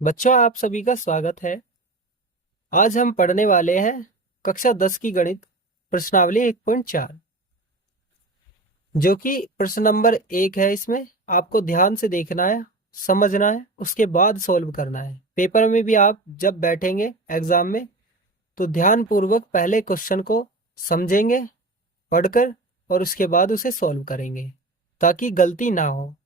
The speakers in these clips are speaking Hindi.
बच्चों, आप सभी का स्वागत है। आज हम पढ़ने वाले हैं कक्षा 10 की गणित प्रश्नावली 1.4, जो कि प्रश्न नंबर 1 है। इसमें आपको ध्यान से देखना है, समझना है, उसके बाद सॉल्व करना है। पेपर में भी आप जब बैठेंगे एग्जाम में तो ध्यान पूर्वक पहले क्वेश्चन को समझेंगे पढ़कर, और उसके बाद उसे सॉल्व करेंगे ताकि गलती ना हो।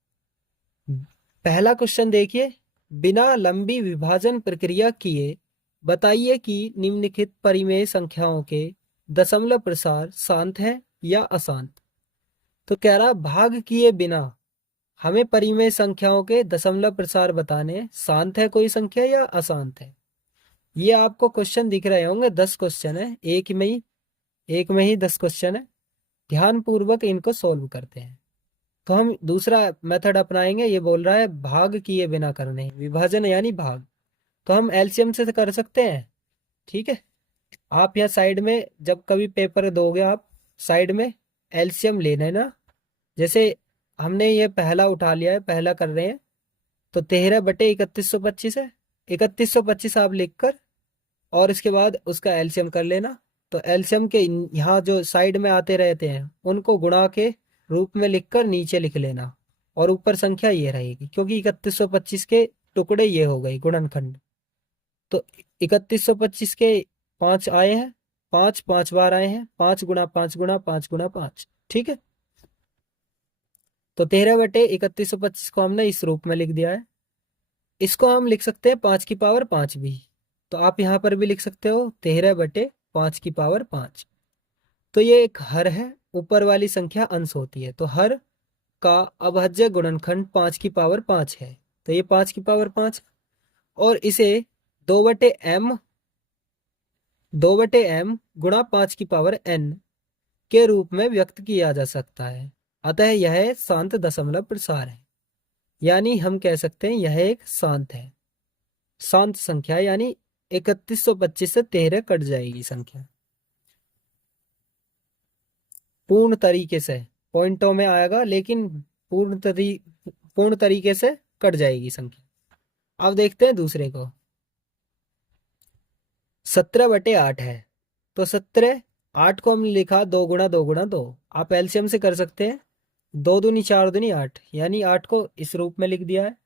पहला क्वेश्चन देखिए। बिना लंबी विभाजन प्रक्रिया किए बताइए कि निम्नलिखित परिमेय संख्याओं के दशमलव प्रसार शांत है या अशांत। तो कह रहा भाग किए बिना हमें परिमेय संख्याओं के दशमलव प्रसार बताने हैं, शांत है कोई संख्या या अशांत है। ये आपको क्वेश्चन दिख रहे होंगे, 10 क्वेश्चन है, एक में ही 10 क्वेश्चन है। ध्यान पूर्वक इनको सॉल्व करते हैं। तो हम दूसरा मेथड अपनाएंगे। ये बोल रहा है भाग किए बिना करने, विभाजन यानी भाग। तो हम एलसीएम से कर सकते हैं। ठीक है, आप यहाँ साइड में जब कभी पेपर दोगे आप साइड में एलसीएम लेना है ना। जैसे हमने ये पहला उठा लिया है, पहला कर रहे हैं। तो 13/3125 है। 3125 आप लिख कर और इसके बाद उसका एलसीएम कर लेना। तो एलसीएम के यहाँ जो साइड में आते रहते हैं उनको गुणा के रूप में लिखकर नीचे लिख लेना, और ऊपर संख्या ये रहेगी, क्योंकि 3125 के टुकड़े ये हो गए गुणनखंड। तो 3125 के 5 आए हैं, 5 5 बार आए हैं, 5 गुणा 5 गुणा 5 गुणा 5। ठीक है, तो 13/3125 को हमने इस रूप में लिख दिया है। इसको हम लिख सकते हैं 5 की पावर 5 भी। तो आप यहाँ पर भी लिख सकते हो 13/5 की पावर 5। तो ये एक हर है, ऊपर वाली संख्या अंश होती है। तो हर का अभाज्य गुणनखंड 5 की पावर 5 है। तो ये 5 की पावर 5, और इसे 2/m 2/m गुणा 5 की पावर n के रूप में व्यक्त किया जा सकता है। अतः यह शांत दशमलव प्रसार है, यानी हम कह सकते हैं यह एक शांत है, शांत संख्या। यानी 3125 से 13 कट जाएगी संख्या पूर्ण तरीके से। पॉइंटों में आएगा लेकिन पूर्ण तरीके से कट जाएगी संख्या। अब देखते हैं दूसरे को। 17/8 है। तो 8 को हमने लिखा 2 गुणा 2 गुणा 2। आप एलसीएम से कर सकते हैं। 2 दूनी 4 दूनी 8, यानी 8 को इस रूप में लिख दिया है।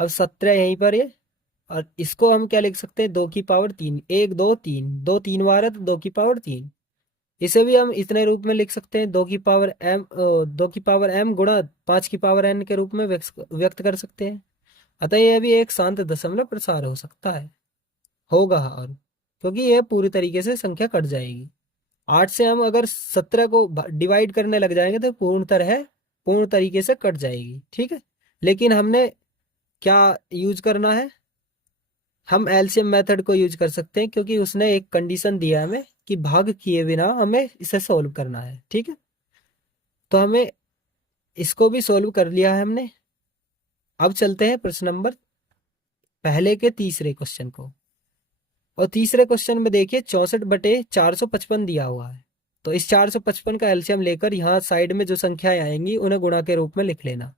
अब 17 यहीं पर ये, और इसको हम क्या लिख सकते हैं, 2 की पावर 3। 1 2 3, 2 3 बार है तो 2 की पावर 3। इसे भी हम इतने रूप में लिख सकते हैं, 2 की पावर m गुणा 5 की पावर n के रूप में व्यक्त कर सकते हैं। अतः यह भी एक शांत दशमलव प्रसार हो सकता है, होगा। और क्योंकि यह पूरी तरीके से संख्या कट जाएगी। 8 से हम अगर 17 को डिवाइड करने लग जाएंगे तो पूर्ण तरीके से कट जाएगी। ठीक है, लेकिन हमने क्या यूज करना है, हम एलसीएम मेथड को यूज कर सकते हैं, क्योंकि उसने एक कंडीशन दिया है हमें कि भाग किए बिना हमें इसे सोल्व करना है। ठीक है, तो हमें इसको भी सोल्व कर लिया है हमने। अब चलते हैं प्रश्न नंबर पहले के तीसरे क्वेश्चन को। और तीसरे क्वेश्चन में देखिए 64/455 दिया हुआ है। तो इस 455 का एलसीएम लेकर यहाँ साइड में जो संख्याएं आएंगी उन्हें गुणा के रूप में लिख लेना।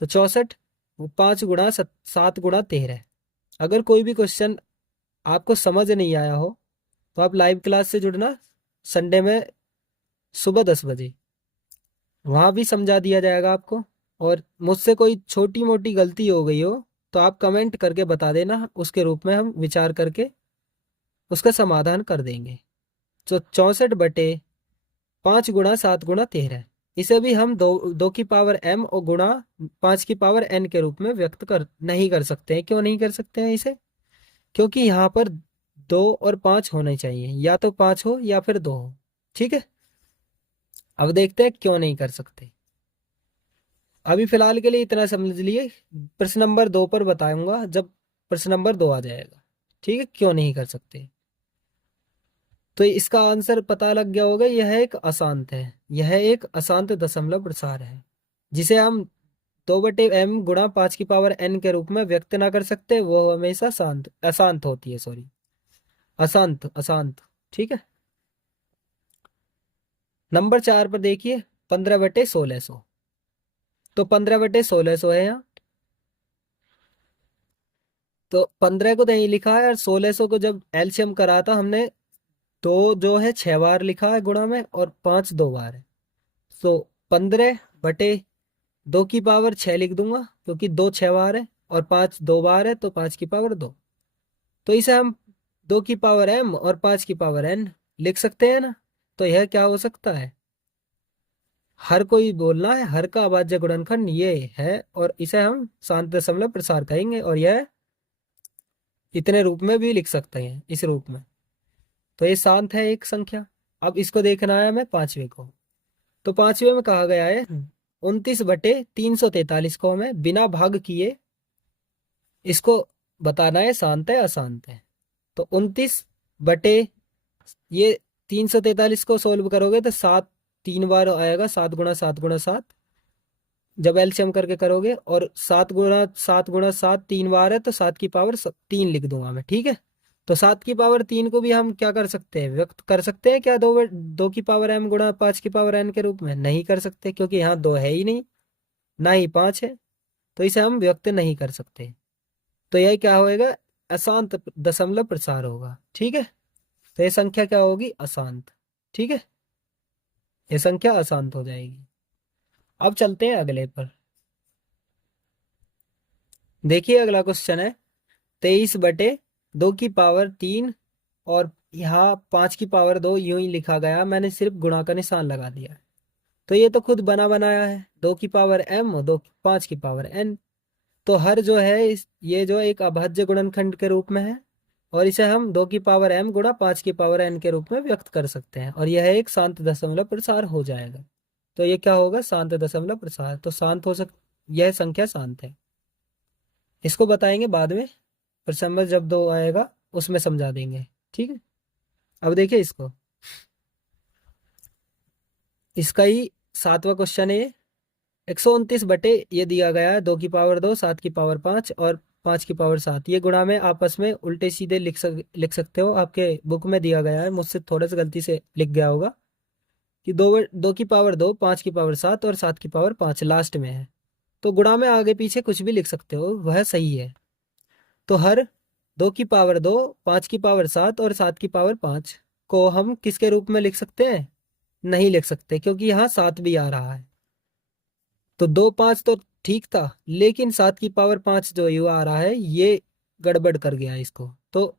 तो 64 5 गुणा 7 गुणा 13। अगर कोई भी क्वेश्चन आपको समझ नहीं आया हो तो आप लाइव क्लास से जुड़ना, संडे में सुबह 10 बजे। वहां भी समझा दिया जाएगा आपको। और मुझसे कोई छोटी मोटी गलती हो गई हो तो आप कमेंट करके बता देना, उसके रूप में हम विचार करके उसका समाधान कर देंगे। तो 64/5 गुणा 7 गुणा 13, इसे भी हम 2 की पावर m और गुणा 5 की पावर n के रूप में व्यक्त कर नहीं कर सकते हैं। क्यों नहीं कर सकते हैं इसे? क्योंकि यहाँ पर 2 और 5 होने चाहिए, या तो 5 हो या फिर 2 हो। ठीक है, अब देखते हैं क्यों नहीं कर सकते। अभी फिलहाल के लिए इतना समझ लिए, प्रश्न नंबर 2 पर बताऊंगा जब प्रश्न नंबर 2 आ जाएगा। ठीक है, क्यों नहीं कर सकते। तो इसका आंसर पता लग गया होगा, यह एक अशांत है। यह एक अशांत दशमलव प्रसार है, जिसे हम 2/m गुणा 5 की पावर n के रूप में व्यक्त ना कर सकते। वो हमेशा शांत अशांत होती है, सॉरी, अशांत अशांत। ठीक है, नंबर 4 पर देखिए 15/1600। तो 15/1600 है यहाँ। तो 15 को तो यही लिखा है, और 1600 को जब एलसीएम करा था हमने, दो जो है 6 बार लिखा है गुणा में, और 5 2 बार है। तो 15/2 की पावर 6 लिख दूंगा, क्योंकि 2 6 बार है और 5 2 बार है, तो 5 की पावर 2। तो इसे हम 2 की पावर m और 5 की पावर n लिख सकते हैं ना। तो यह क्या हो सकता है, हर कोई बोलना है, हर का अभाज्य गुणनखंड ये है, और इसे हम शांत दशमलव प्रसार कहेंगे, और यह इतने रूप में भी लिख सकते हैं, इस रूप में। तो ये शांत है एक संख्या। अब इसको देखना है हमें पांचवे को। तो पांचवे में कहा गया है 29/343 को हमें बिना भाग किए इसको बताना है शांत है अशांत है। तो 29 ये 343 को सोल्व करोगे तो 7 3 बार आएगा, 7 × 7 × 7 जब एलसीएम करके करोगे, और 7 × 7 × 7 3 बार है, तो 7 की पावर 3 लिख दूंगा मैं, ठीक है। तो 7 की पावर 3 को भी हम क्या कर सकते हैं, व्यक्त कर सकते हैं क्या, 2 की पावर m गुणा 5 की पावर n के रूप में? नहीं कर सकते, क्योंकि यहाँ 2 है ही नहीं, ना ही 5 है, तो इसे हम व्यक्त नहीं कर सकते। तो यह क्या होएगा, अशांत दशमलव प्रसार होगा, ठीक है। तो ये संख्या क्या होगी, अशांत, ठीक है। ये संख्या अशांत हो जाएगी। अब चलते हैं अगले पर। देखिए अगला क्वेश्चन है 23/2 की पावर 3, और यहाँ 5 की पावर 2 यूं ही लिखा गया, मैंने सिर्फ गुणा का निशान लगा दिया। तो ये तो खुद बना बनाया है, 2 की पावर m और 5 की पावर n। तो हर जो है ये जो एक अभाज्य गुणनखंड के रूप में है, और इसे हम 2 की पावर m गुणा 5 की पावर n के रूप में व्यक्त कर सकते हैं, और यह एक शांत दशमलव प्रसार हो जाएगा। तो ये क्या होगा, शांत दशमलव प्रसार। तो शांत हो यह संख्या शांत है। इसको बताएंगे बाद में, प्रश्न नंबर जब 2 आएगा उसमें समझा देंगे, ठीक है। अब देखिए इसका ही 7वां क्वेश्चन है। 129 ये दिया गया है 2 की पावर 2, 7 की पावर 5 और 5 की पावर 7, ये गुणा में आपस में उल्टे सीधे लिख सकते हो, आपके बुक में दिया गया है, मुझसे थोड़ा सा गलती से लिख गया होगा कि 2 की पावर 2, 5 की पावर 7 और 7 की पावर 5 लास्ट में है। तो गुणा में आगे पीछे कुछ भी लिख सकते हो, वह सही है। तो हर 2 की पावर 2, 5 की पावर 7 और 7 की पावर 5 को हम किसके रूप में लिख सकते हैं, नहीं लिख सकते, क्योंकि यहाँ 7 भी आ रहा है। तो 2 5 तो ठीक था, लेकिन 7 की पावर 5 जो यू आ रहा है ये गड़बड़ कर गया इसको। तो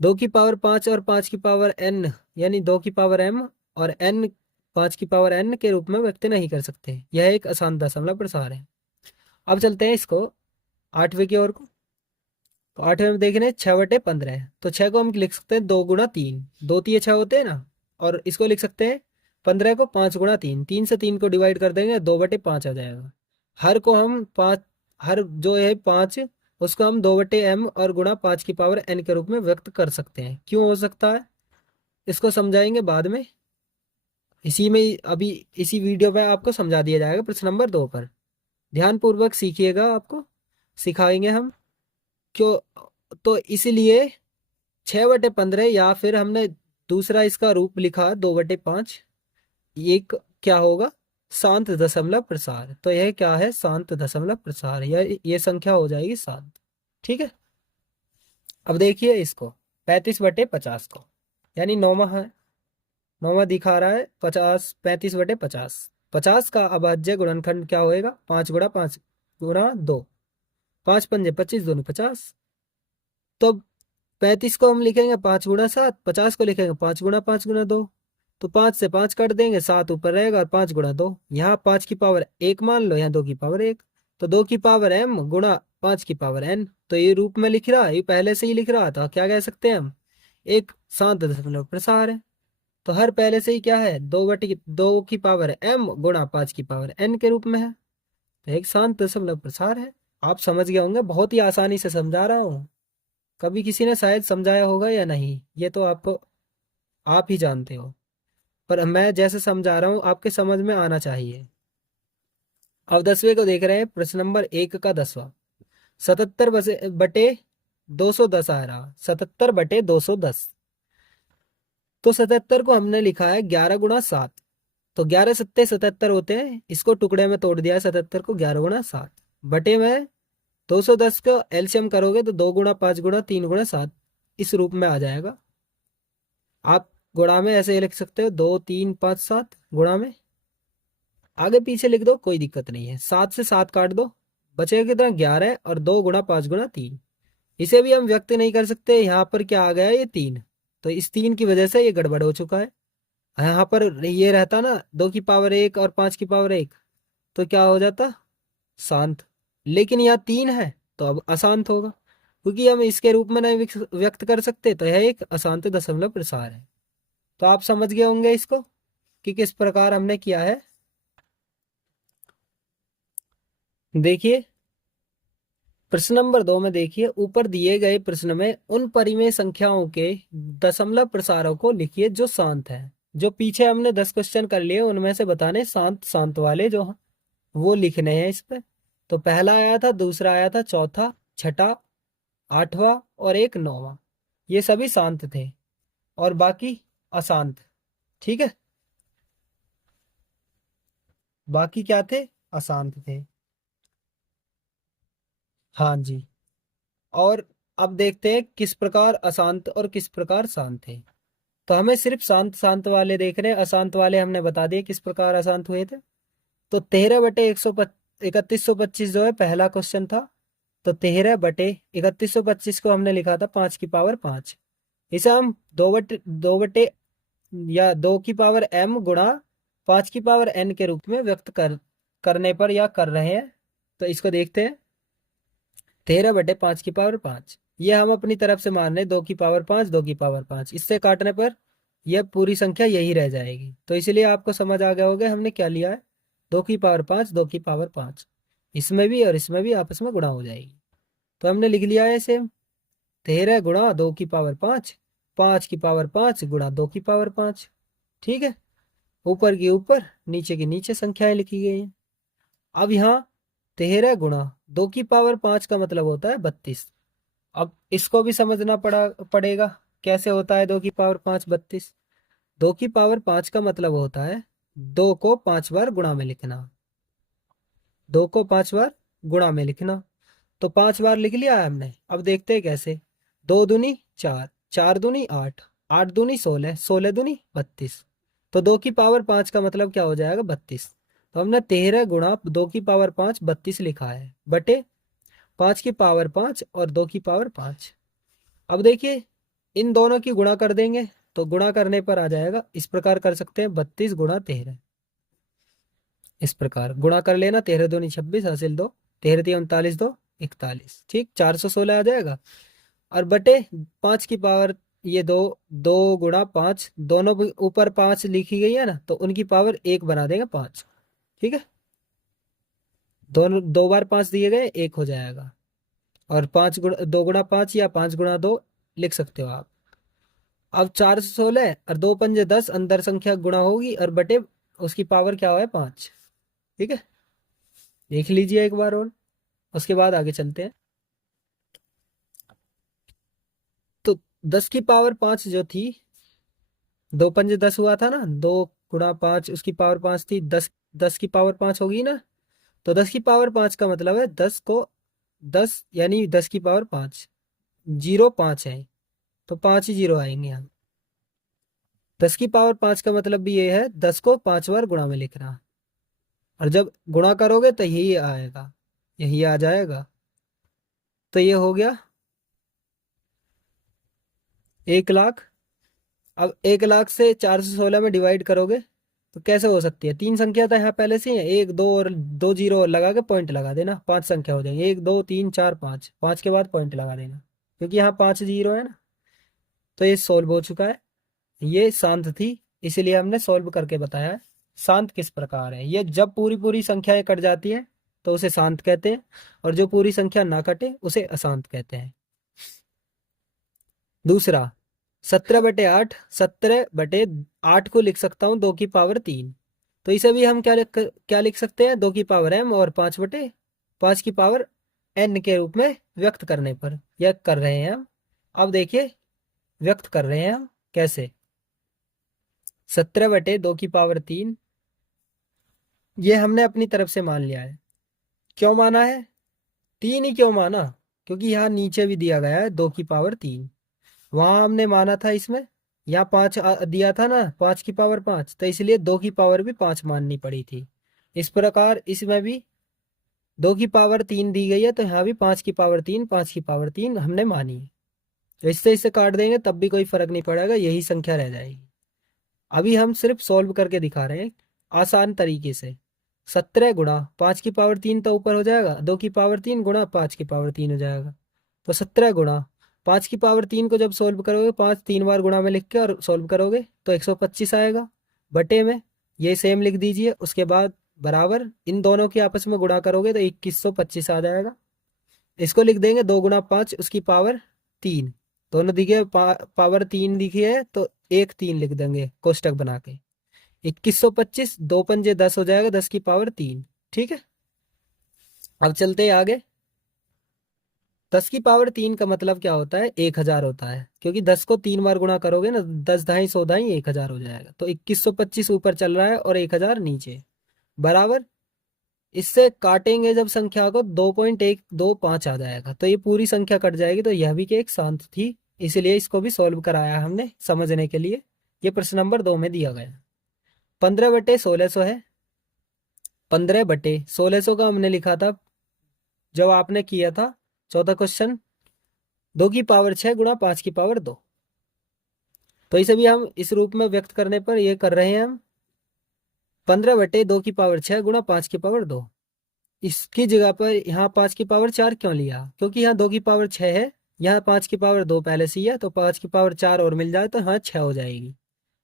2 की पावर 5 और 5 की पावर n, यानी 2 की पावर m और n 5 की पावर n के रूप में व्यक्त नहीं कर सकते। यह एक आसान दशमलव प्रसार है। अब चलते हैं इसको 8वें की ओर को। तो 8वें में देख रहे हैं 6/15 है, तो 6 को हम लिख सकते हैं 2 × 3, 2 × 6 होते हैं ना, और इसको लिख सकते हैं 15 को 5 × 3, 3 से 3 को डिवाइड कर देंगे, 2/5 आ जाएगा। हर को हम 5, हर जो है 5, उसको हम 2/m और गुणा 5 की पावर n के रूप में व्यक्त कर सकते हैं। क्यों हो सकता है, इसको समझाएंगे बाद में, इसी में अभी इसी वीडियो में आपको समझा दिया जाएगा प्रश्न नंबर 2 पर। ध्यान पूर्वक सीखिएगा, आपको सिखाएंगे हम क्यों। तो इसलिए 6/15, या फिर हमने दूसरा इसका रूप लिखा 2/5, एक क्या होगा, शांत दशमलव प्रसार। तो यह क्या है, शांत दशमलव प्रसार, ये संख्या हो जाएगी शांत, ठीक है। अब देखिए इसको 35/50 को, यानी नौवां है, नौवां दिखा रहा है 50, 35/50। 50 का अभाज्य गुणनखंड क्या होएगा, 5 × 5 × 2, 5 × 5 = 25, दोनों 50। तो 35 को हम लिखेंगे 5 × 7, 50 को लिखेंगे 5 × 5 × 2। तो 5 से 5 काट देंगे, 7 ऊपर रहेगा, और 5 × 2, यहाँ 5 की पावर 1 मान लो, यहाँ 2 की पावर 1। तो 2 की पावर m गुणा 5 की पावर n, तो ये रूप में लिख रहा है, ये पहले से ही लिख रहा था, क्या कह सकते हैं हम, एक शांत दशमलव प्रसार है। तो हर पहले से ही क्या है, 2 की पावर m गुणा 5 की पावर n के रूप में है, तो एक शांत दशमलव प्रसार है। आप समझ गए होंगे, बहुत ही आसानी से समझा रहा हूँ। कभी किसी ने शायद समझाया होगा या नहीं, ये तो आपको आप ही जानते हो, पर मैं जैसे समझा रहा हूं आपके समझ में आना चाहिए। अब 10वें को देख रहे हैं, प्रश्न नंबर 1 का 10वां। 77/210 आ रहा, 77/210। तो 77 को हमने लिखा है 11 × 7, तो 11 सत्ते 77 होते हैं, इसको टुकड़े में तोड़ दिया है 77 को, 11 × 7 बटे में 210 का एलसीएम करोगे तो 2 गुणा 5 गुणा 3 गुणा 7 इस रूप में आ जाएगा। आप गुणा में ऐसे लिख सकते हो 2 3 5 7 गुणा में आगे पीछे लिख दो, कोई दिक्कत नहीं है। 7 से 7 काट दो, बचेगा कितना 11 और 2 गुणा 5 गुणा 3। इसे भी हम व्यक्त नहीं कर सकते, यहाँ पर क्या आ गया ये 3, तो इस 3 की वजह से ये गड़बड़ हो चुका है। यहाँ पर ये रहता ना 2 की पावर 1 और 5 की पावर 1 तो क्या हो जाता शांत, लेकिन यहाँ 3 है तो अब अशांत होगा, क्योंकि हम इसके रूप में नहीं व्यक्त कर सकते, तो यह एक अशांत दशमलव प्रसार है। तो आप समझ गए होंगे इसको कि किस प्रकार हमने किया है। देखिए प्रश्न नंबर 2 में देखिए, ऊपर दिए गए प्रश्न में उन परिमेय संख्याओं के दशमलव प्रसारों को लिखिए जो शांत है। जो पीछे हमने 10 क्वेश्चन कर लिए उनमें से बताने शांत शांत वाले जो वो लिखने हैं इस पे। तो पहला आया था, दूसरा आया था, चौथा, छठा, आठवां और एक नौवां, ये सभी शांत थे और बाकी अशांत। ठीक है, बाकी क्या थे, अशांत थे। हाँ जी। और अब देखते हैं किस प्रकार अशांत और किस प्रकार शांत थे। तो हमें सिर्फ शांत शांत वाले देख रहे हैं, अशांत वाले हमने बता दिए किस प्रकार अशांत हुए थे। तो 13/3125 जो है पहला क्वेश्चन था। तो 13/3125 को हमने लिखा था 5 की पावर 5। इसे हम दो बटे या 2 की पावर m गुणा 5 की पावर n के रूप में व्यक्त करने पर या कर रहे हैं। तो इसको देखते हैं, 13/5 की पावर 5, ये हम अपनी तरफ से मान रहे हैं 2 की पावर 5, 2 की पावर 5, इससे काटने पर यह पूरी संख्या यही रह जाएगी। तो इसलिए आपको समझ आ गया होगा हमने क्या लिया है, 2 की पावर 5, 2 की पावर 5, इसमें भी और इसमें भी आपस में गुणा हो जाएगी। तो हमने लिख लिया है सेम, 13 गुणा 2 की पावर 5, 5 की पावर 5 गुणा 2 की पावर 5। ठीक है, ऊपर की ऊपर नीचे की नीचे संख्याएं लिखी गई हैं। अब यहाँ 13 गुणा 2 की पावर 5 का मतलब होता है 32। अब इसको भी समझना पड़ेगा कैसे होता है 2 की पावर 5 32। 2 की पावर 5 का मतलब होता है 2 को 5 बार गुणा में लिखना, 2 को 5 बार गुणा में लिखना। तो 5 बार लिख लिया है हमने। अब देखते हैं कैसे, 2 दूनी 4, 4 दूनी 8, 8 दूनी 16, 16 दूनी 32। तो 2 की पावर 5 का मतलब क्या हो जाएगा 32। तो हमने 13 गुणा 2 की पावर 5 32 लिखा है, बटे 5 की पावर 5 और 2 की पावर 5। अब देखिए इन दोनों की गुणा कर देंगे तो गुणा करने पर आ जाएगा, इस प्रकार कर सकते हैं 32 गुणा 13। इस प्रकार गुणा कर लेना, 13 दूनी 26 हासिल 2, 13 3 39 2 41, ठीक 416 आ जाएगा। और बटे 5 की पावर ये 2, 2 गुणा 5, दोनों ऊपर 5 लिखी गई है ना, तो उनकी पावर 1 बना देंगे 5। ठीक है, दोनों 2 बार 5 दिए गए 1 हो जाएगा। और 2 गुणा 5 या 5 गुणा 2 लिख सकते हो आप। अब 416 और 2 पंजे 10 अंदर संख्या गुणा होगी और बटे उसकी पावर क्या हुआ है 5। ठीक है, देख लीजिए एक बार और उसके बाद आगे चलते हैं। तो 10 की पावर 5 जो थी, 2 पंजे 10 हुआ था ना, 2 गुणा 5 उसकी पावर 5 थी, 10 10 की पावर 5 होगी ना। तो 10 की पावर 5 का मतलब है 10 को 10 यानी 10 की पावर 5, जीरो 5 है तो 5 ही जीरो आएंगे यहाँ। 10 की पावर 5 का मतलब भी ये है 10 को 5 बार गुणा में लिखना, और जब गुणा करोगे तो यही आएगा, यही आ जाएगा। तो ये हो गया 1 लाख। अब 1 लाख से 416 में डिवाइड करोगे तो कैसे हो सकती है, 3 संख्या तो यहाँ पहले से ही है, 1 2 और 2 जीरो और लगा के पॉइंट लगा देना, 5 संख्या हो जाएंगे, 1 2 3 4 5, 5 के बाद पॉइंट लगा देना, क्योंकि यहाँ 5 जीरो है ना। तो ये सोल्व हो चुका है। ये शांत थी, इसीलिए हमने सॉल्व करके बताया है। शांत किस प्रकार है, ये जब पूरी पूरी संख्याएं कट जाती हैं तो उसे शांत कहते हैं, और जो पूरी संख्या ना कटे उसे अशांत कहते हैं। दूसरा, 17/8, 17/8 को लिख सकता हूँ 2 की पावर 3। तो इसे भी हम क्या लिख सकते हैं, 2 की पावर m और 5/5 की पावर n के रूप में व्यक्त करने पर यह कर रहे हैं हम। अब देखिए व्यक्त कर रहे हैं हम कैसे, 17/2 की पावर 3 ये हमने अपनी तरफ से मान लिया है। क्यों माना है, 3 ही क्यों माना? क्योंकि यहाँ नीचे भी दिया गया है 2 की पावर 3, वहां हमने माना था इसमें, यहाँ 5 दिया था ना, 5 की पावर 5, तो इसलिए 2 की पावर भी 5 माननी पड़ी थी। इस प्रकार इसमें भी 2 की पावर 3 दी गई है, तो यहाँ भी 5 की पावर 3, 5 की पावर 3 हमने मानी है। तो इससे इससे काट देंगे तब भी कोई फर्क नहीं पड़ेगा, यही संख्या रह जाएगी। अभी हम सिर्फ सॉल्व करके दिखा रहे हैं आसान तरीके से। 17 गुणा 5 की पावर 3 तो ऊपर हो जाएगा, 2 की पावर 3 गुणा 5 की पावर 3 हो जाएगा। तो 17 गुणा 5 की पावर 3 को जब सोल्व करोगे, 5 3 बार गुणा में लिख के और सोल्व करोगे तो 125 आएगा। बटे में ये सेम लिख दीजिए, उसके बाद बराबर इन दोनों की आपस में गुणा करोगे तो 2125 आ जाएगा। इसको लिख देंगे 2 गुणा 5 उसकी पावर 3, दोनों दिखे पावर 3 दिखी है तो 1 3 लिख देंगे कोष्टक बना के। 2125, 2 पंजे 10 हो जाएगा, 10 की पावर 3। ठीक है, अब चलते हैं आगे। 10 की पावर 3 का मतलब क्या होता है? 1000 होता है, क्योंकि 10 को 3 बार गुणा करोगे ना, 10 ढाई 100 ढाई 1000 हो जाएगा। तो 2125 ऊपर चल रहा है और 1000 नीचे, बराबर। इससे काटेंगे जब संख्या को 2.125 आ जाएगा, तो ये पूरी संख्या कट जाएगी, तो यह भी कि एक शांत थी, इसलिए इसको भी सॉल्व कराया हमने समझने के लिए। ये प्रश्न नंबर 2 में दिया गया। 15/1600 है। 15/1600 का हमने लिखा था जब आपने किया था चौथा क्वेश्चन, 2 की पावर 6 गुणा 5 की पावर 2। तो इसे भी हम इस रूप में व्यक्त करने पर ये कर रहे हैं हम, 15/2 की पावर 6 गुणा 5 की पावर 2। इसकी जगह पर यहाँ 5 की पावर 4 क्यों लिया? क्योंकि यहाँ 2 की पावर 6 है, यहाँ 5 की पावर 2 पहले से ही है, तो 5 की पावर 4 और मिल जाए तो यहाँ 6 हो जाएगी।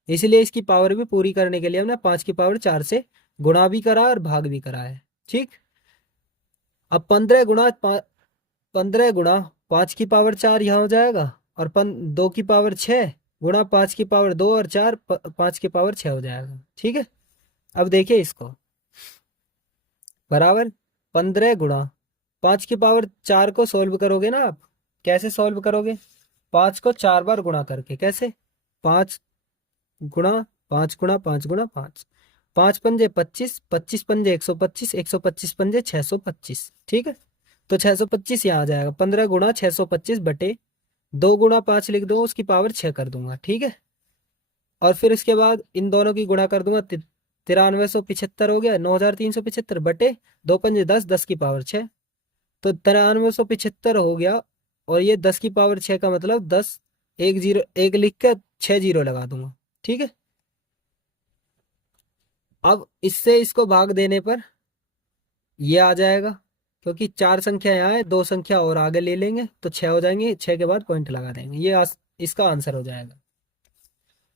इसलिए इसकी पावर भी पूरी करने के लिए हमने 5 की पावर 4 से गुणा भी करा और भाग भी करा है। ठीक, अब 15 की पावर 4 यहाँ हो जाएगा, और 2 की पावर 6 गुणा 5 की पावर 2 और 4 5 की पावर 6 हो जाएगा। ठीक है, अब देखिए इसको, बराबर 15 गुणा 5 की पावर 4 को सोल्व करोगे ना आप, कैसे सोल्व करोगे? 5 को 4 बार गुणा करके। कैसे? 5 गुणा 5 गुणा 5 गुणा 5, 5 पंजे 25, 25 पंजे 125, 125 पंजे 625। ठीक है, तो 625 यहाँ आ जाएगा। 15 गुणा 625 बटे 2 गुणा 5 लिख दो, उसकी पावर 6 कर दूंगा। ठीक है, और फिर इसके बाद इन दोनों की गुणा कर दूंगा, 9375 हो गया, 9375 बटे 2 पंजे 10, 10 की पावर 6, तो 9375 हो गया। और ये 10 की पावर 6 का मतलब 10, एक जीरो एक लिख के 6 जीरो लगा दूंगा। ठीक है, अब इससे इसको भाग देने पर ये आ जाएगा, क्योंकि 4 संख्या यहाँ है, 2 संख्या और आगे ले लेंगे तो 6 हो जाएंगे, 6 के बाद पॉइंट लगा देंगे, ये इसका आंसर हो जाएगा।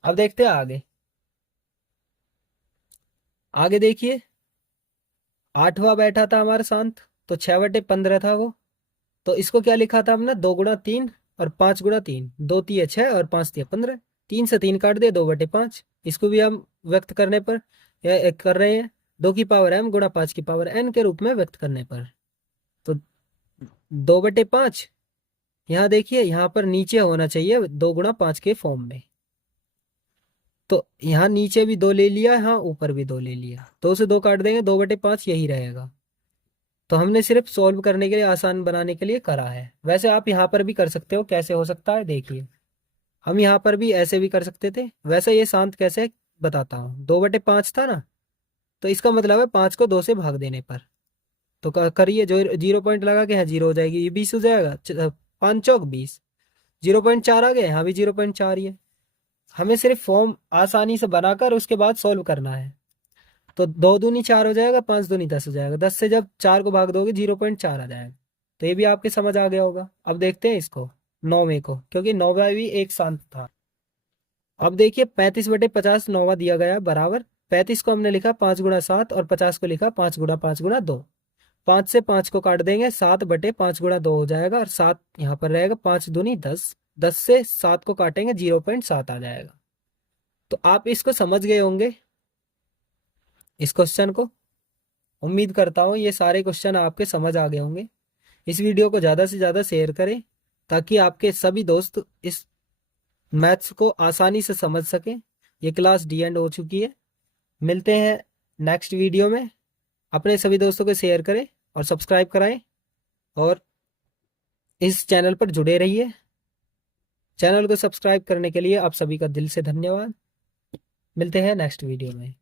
अब देखते हैं आगे। आगे देखिए, 8वां बैठा था हमारा शांत, तो 6/15 था वो। तो इसको क्या लिखा था हमने? 2 गुणा 3 और 5 गुणा 3, 2 तिया 6 और 5 तिया 15, 3 से 3 काट दिए, 2/5। इसको भी हम व्यक्त करने पर कर रहे हैं, 2 की पावर m गुणा 5 की पावर n के रूप में व्यक्त करने पर। तो 2/5, यहाँ देखिए, यहाँ पर नीचे होना चाहिए 2 गुणा 5 के फॉर्म में, तो यहाँ नीचे भी 2 ले लिया, यहाँ ऊपर भी 2 ले लिया, 2 से 2 काट देंगे, 2/5 यही रहेगा। तो हमने सिर्फ सॉल्व करने के लिए, आसान बनाने के लिए करा है। वैसे आप यहाँ पर भी कर सकते हो, कैसे हो सकता है देखिए। हम यहाँ पर भी ऐसे भी कर सकते थे, वैसे ये शांत कैसे बताता हूँ। 2/5 था ना, तो इसका मतलब है 5 को 2 से भाग देने पर। तो करिए, जो 0 पॉइंट लगा के यहाँ 0 हो जाएगी, ये 20 हो जाएगा, 5 चौक 20, 0.4 आ गए, यहाँ भी 0.4 ही है। हमें सिर्फ फॉर्म आसानी से बनाकर उसके बाद सॉल्व करना है। तो 2 दूनी 4 हो जाएगा, 5 दूनी 10 हो जाएगा, 10 से जब 4 को भाग दोगे 0.4 आ जाएगा। तो ये भी आपके समझ आ गया होगा। अब देखते हैं इसको 9वें को, क्योंकि 9वां भी एक शांत था। अब देखिए, 35/50 9वां दिया गया, बराबर 35 को हमने लिखा 5 गुणा 7 और 50 को लिखा 5 गुणा 5 गुणा 2। 5 से 5 को काट देंगे, 7/5 गुणा 2 हो जाएगा, और 7 यहाँ पर रहेगा, 5 दूनी 10, 10 से 7 को काटेंगे, 0.7 आ जाएगा। तो आप इसको समझ गए होंगे, इस क्वेश्चन को। उम्मीद करता हूँ ये सारे क्वेश्चन आपके समझ आ गए होंगे। इस वीडियो को ज़्यादा से ज़्यादा शेयर करें, ताकि आपके सभी दोस्त इस मैथ्स को आसानी से समझ सकें। ये क्लास डी एंड हो चुकी है। मिलते हैं नेक्स्ट वीडियो में। अपने सभी दोस्तों को शेयर करें और सब्सक्राइब कराएं। और इस चैनल पर जुड़े रहिए। चैनल को सब्सक्राइब करने के लिए आप सभी का दिल से धन्यवाद। मिलते हैं नेक्स्ट वीडियो में।